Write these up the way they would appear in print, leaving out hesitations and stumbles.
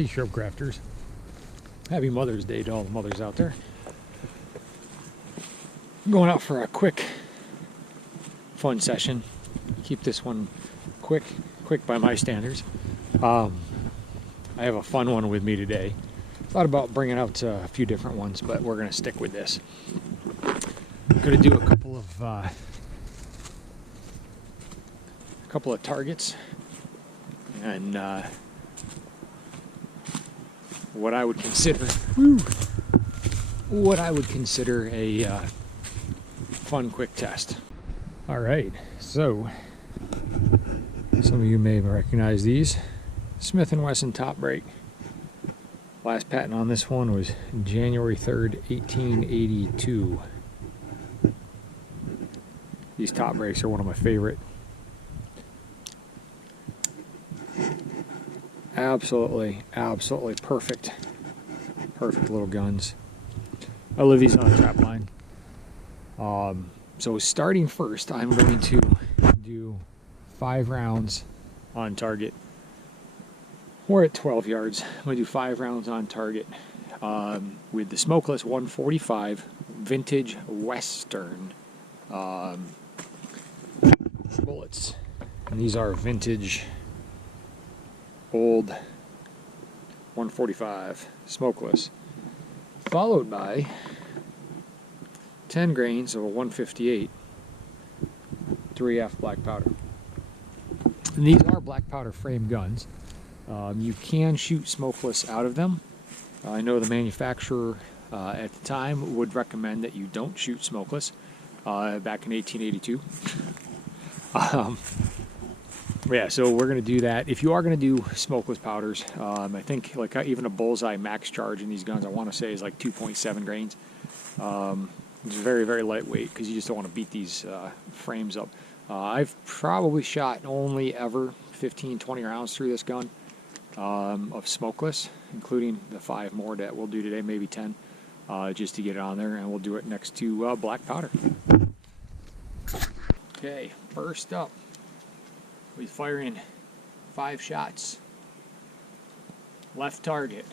Hey shrub crafters. Happy Mother's Day to all the mothers out there. I'm going out for a quick, fun session. Keep this one quick by my standards. I have a fun one with me today. Thought about bringing out a few different ones, but we're going to stick with this. I'm going to do a couple of targets and what I would consider a fun quick test. All right, so some of you may recognize these. Smith & Wesson Top Break. Last patent on this one was January 3rd, 1882. These top breaks are one of my favorite. Absolutely perfect little guns. I love these on a trap line. So starting first, I'm going to do 5 rounds on target. We're at 12 yards. I'm going to do 5 rounds on target with the smokeless 145 vintage Western bullets. And these are vintage old 145 smokeless, followed by 10 grains of a 158 3F black powder. And these are black powder frame guns. You can shoot smokeless out of them. I know the manufacturer at the time would recommend that you don't shoot smokeless back in 1882. Yeah, so we're going to do that. If you are going to do smokeless powders, I think like even a bullseye max charge in these guns, I want to say is like 2.7 grains. It's very lightweight because you just don't want to beat these frames up. I've probably shot only ever 15-20 rounds through this gun of smokeless, including the 5 more that we'll do today, maybe 10, just to get it on there, and we'll do it next to black powder. Okay, first up, we fire in 5 shots. Left target.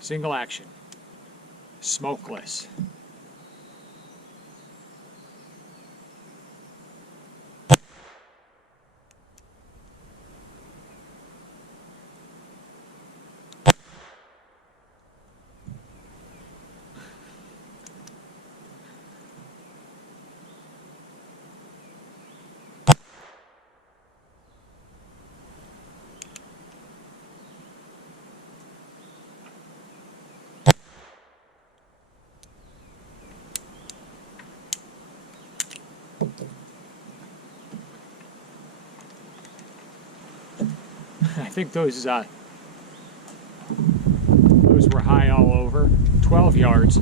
Single action. Smokeless. I think those were high all over. 12 yards.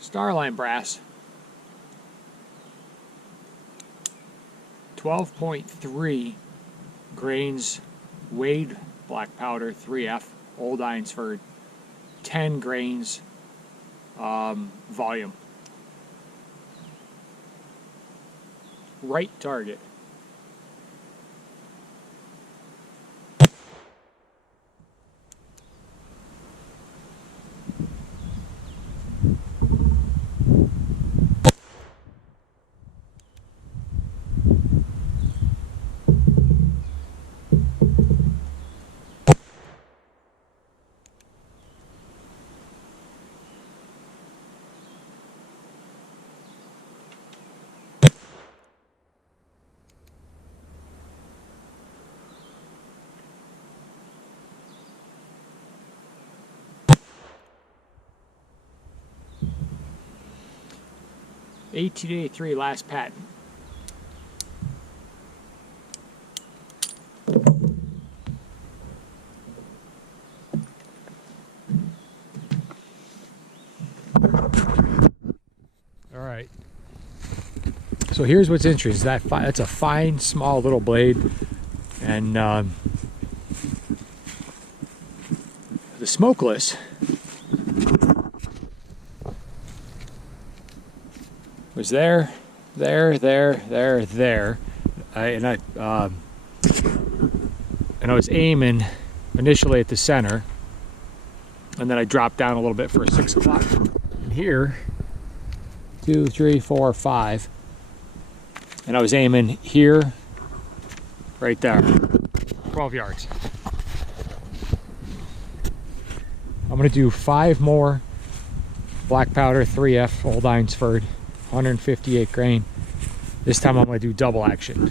Starline brass. 12.3 grains weighed black powder 3F Old Eynsford. 10 grains volume. Right target. '82-'83 last patent. All right. So here's what's interesting. That's a fine, small little blade, and the smokeless was there, there. And I was aiming initially at the center, and then I dropped down a little bit for a 6 o'clock. And here, 2, 3, 4, 5, and I was aiming here, right there, 12 yards. I'm gonna do 5 more black powder 3F Old Eynsford, 158 grain. This time I'm gonna do double action.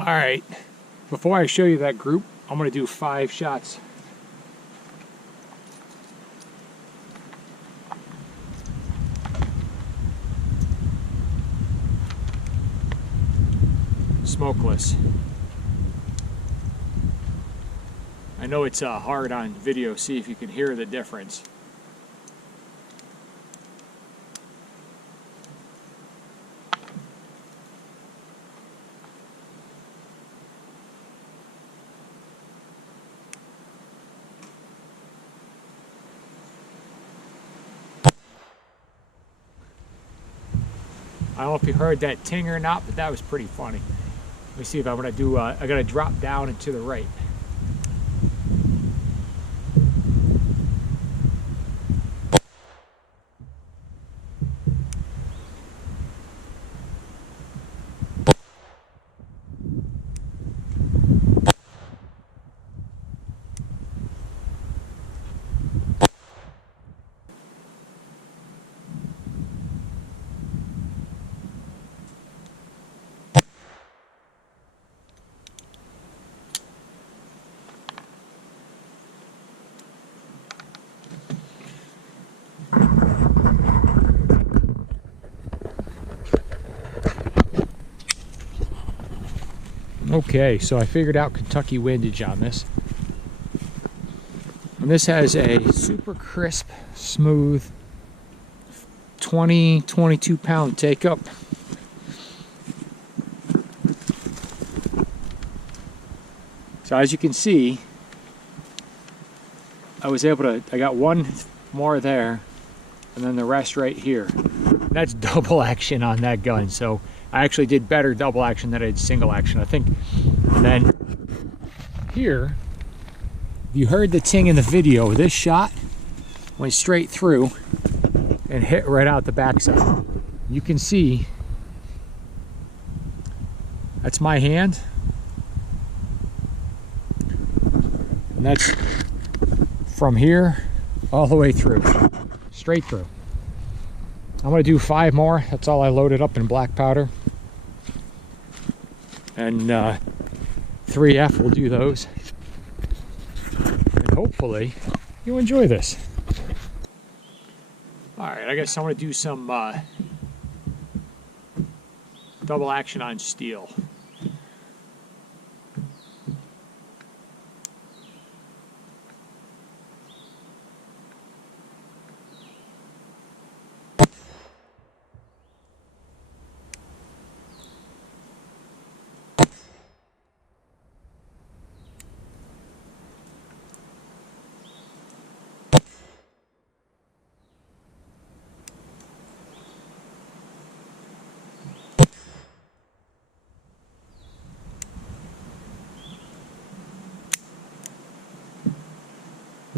All right, before I show you that group, I'm going to do 5 shots. Smokeless. I know it's hard on video, see if you can hear the difference. I don't know if you heard that ting or not, but that was pretty funny. Let me see if I'm gonna do, I gotta drop down and to the right. Okay, so I figured out Kentucky windage on this. And this has a super crisp, smooth 22 pound take up. So as you can see, I got 1 more there, and then the rest right here. And that's double action on that gun. So I actually did better double action than I did single action, I think. And then here, you heard the ting in the video. This shot went straight through and hit right out the backside. You can see that's my hand, and that's from here all the way through, straight through. I'm gonna do 5 more. That's all I loaded up in black powder. And 3F will do those. And hopefully you enjoy this. All right, I guess I'm gonna do some double action on steel.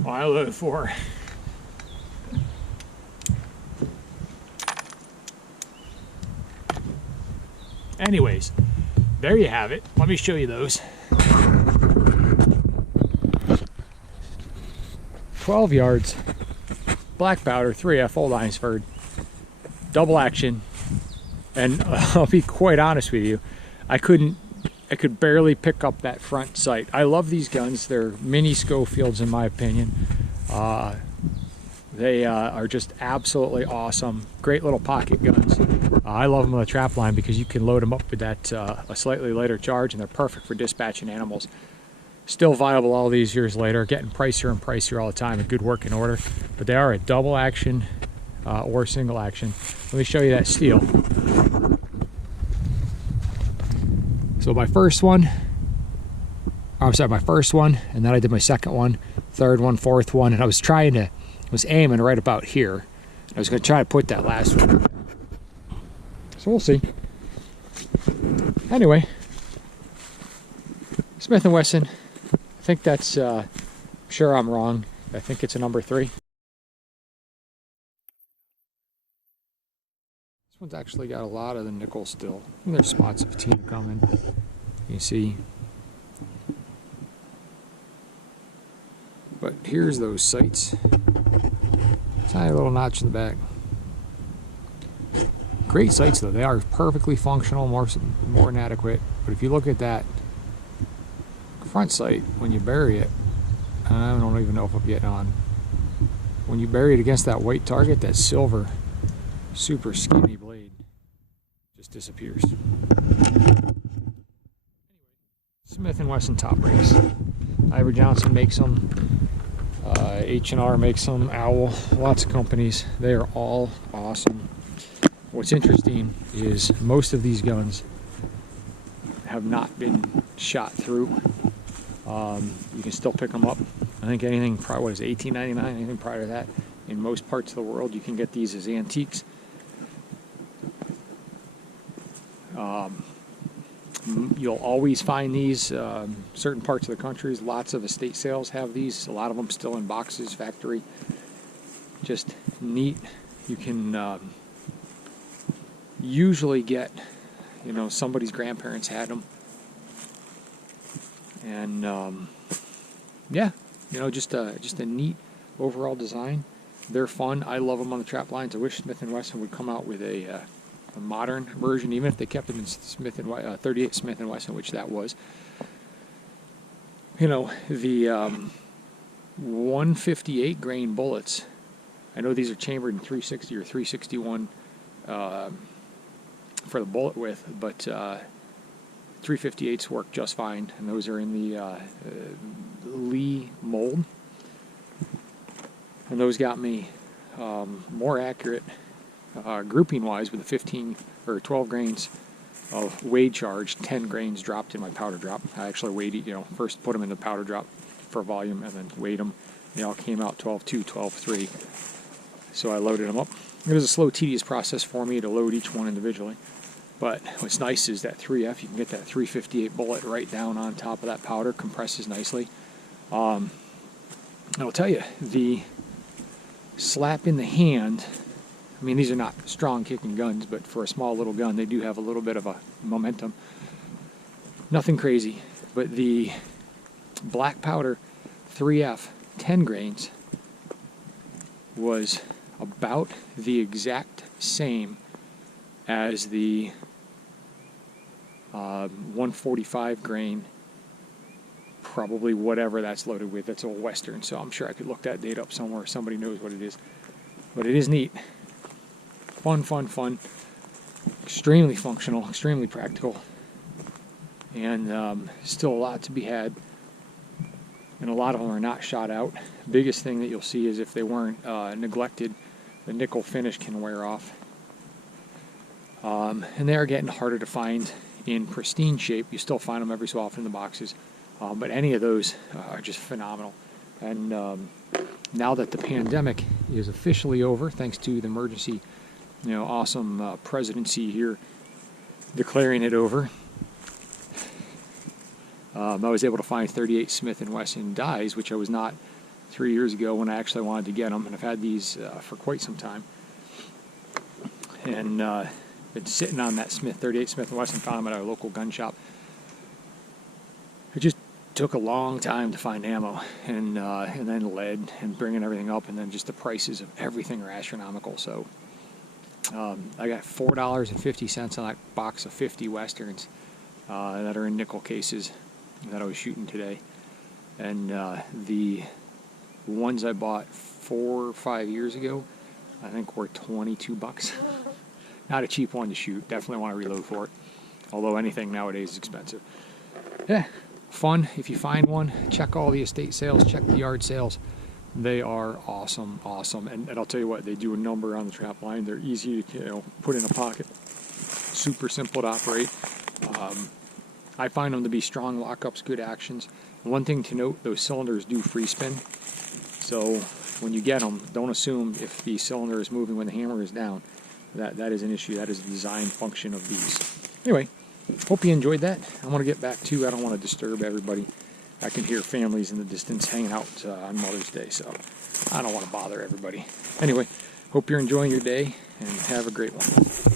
Well, I loaded 4. Anyways, there you have it. Let me show you those. 12 yards. black powder, 3F, old Einsford, double action, and I'll be quite honest with you, I could barely pick up that front sight. I love these guns. They're mini Schofields in my opinion. They are just absolutely awesome. Great little pocket guns. I love them on the trap line because you can load them up with that a slightly lighter charge, and they're perfect for dispatching animals. Still viable all these years later, getting pricier and pricier all the time, a good working order. But they are a double action or single action. Let me show you that steel. So my first one, my first one, and then I did my second one, third one, fourth one, and I was aiming right about here. I was going to try to put that last one. So we'll see. Anyway, Smith & Wesson, I think that's, sure I'm wrong. I think it's a number 3. This one's actually got a lot of the nickel still. And there's spots of patina coming. You see. But here's those sights. Tiny little notch in the back. Great sights though. They are perfectly functional, more than adequate. But if you look at that front sight, when you bury it, I don't even know if I'm getting on. When you bury it against that white target, that silver, super skinny blade just disappears. Smith & Wesson Top Breaks. Ivor Johnson makes them. H&R makes them. Owl. Lots of companies. They are all awesome. What's interesting is most of these guns have not been shot through. You can still pick them up. I think anything prior, what is it, $18.99? Anything prior to that, in most parts of the world, you can get these as antiques. You'll always find these. Certain parts of the country, lots of estate sales have these. A lot of them still in boxes, factory. Just neat. You can usually get, you know, somebody's grandparents had them. And yeah, you know, just a neat overall design. They're fun. I love them on the trap lines. I wish Smith & Wesson would come out with a modern version, even if they kept it in 38 Smith & Wesson, which that was. You know, the 158 grain bullets. I know these are chambered in 360 or 361 for the bullet width, but 358s work just fine, and those are in the Lee mold. And those got me more accurate grouping wise with the 15 or 12 grains of weighed charge. 10 grains dropped in my powder drop. I actually weighed it, you know, first put them in the powder drop for volume and then weighed them. They all came out 12.2, 12.3. So I loaded them up. It was a slow, tedious process for me to load each one individually. But what's nice is that 3F, you can get that 358 bullet right down on top of that powder, compresses nicely. I'll tell you, the slap in the hand, I mean, these are not strong kicking guns, but for a small little gun, they do have a little bit of a momentum. Nothing crazy, but the black powder 3F 10 grains was about the exact same as the 145 grain, probably whatever that's loaded with. That's all Western, so I'm sure I could look that date up somewhere. Somebody knows what it is, but it is neat. Fun. Extremely functional, extremely practical, and still a lot to be had. And a lot of them are not shot out. Biggest thing that you'll see is if they weren't neglected, the nickel finish can wear off. And they are getting harder to find in pristine shape. You still find them every so often in the boxes, but any of those are just phenomenal. And now that the pandemic is officially over, thanks to the emergency, you know, awesome presidency here declaring it over, I was able to find 38 Smith & Wesson dies, which I was not 3 years ago when I actually wanted to get them, and I've had these for quite some time. And been sitting on that 38 Smith & Wesson, found them at our local gun shop. took a long time to find ammo, and then lead, and bringing everything up, and then just the prices of everything are astronomical. So I got $4.50 on that box of 50 Westerns that are in nickel cases that I was shooting today, and the ones I bought 4 or 5 years ago, I think were $22. Not a cheap one to shoot. Definitely want to reload for it. Although anything nowadays is expensive. Yeah, fun. If you find one, check all the estate sales, check the yard sales. They are awesome, awesome. And I'll tell you what, they do a number on the trap line. They're easy to put in a pocket. Super simple to operate. I find them to be strong lockups, good actions. One thing to note, those cylinders do free spin. So when you get them, don't assume if the cylinder is moving when the hammer is down. That is an issue. That is the design function of these. Anyway, hope you enjoyed that. I want to get back to, I don't want to disturb everybody. I can hear families in the distance hanging out on Mother's Day, so I don't want to bother everybody. Anyway, hope you're enjoying your day, and have a great one.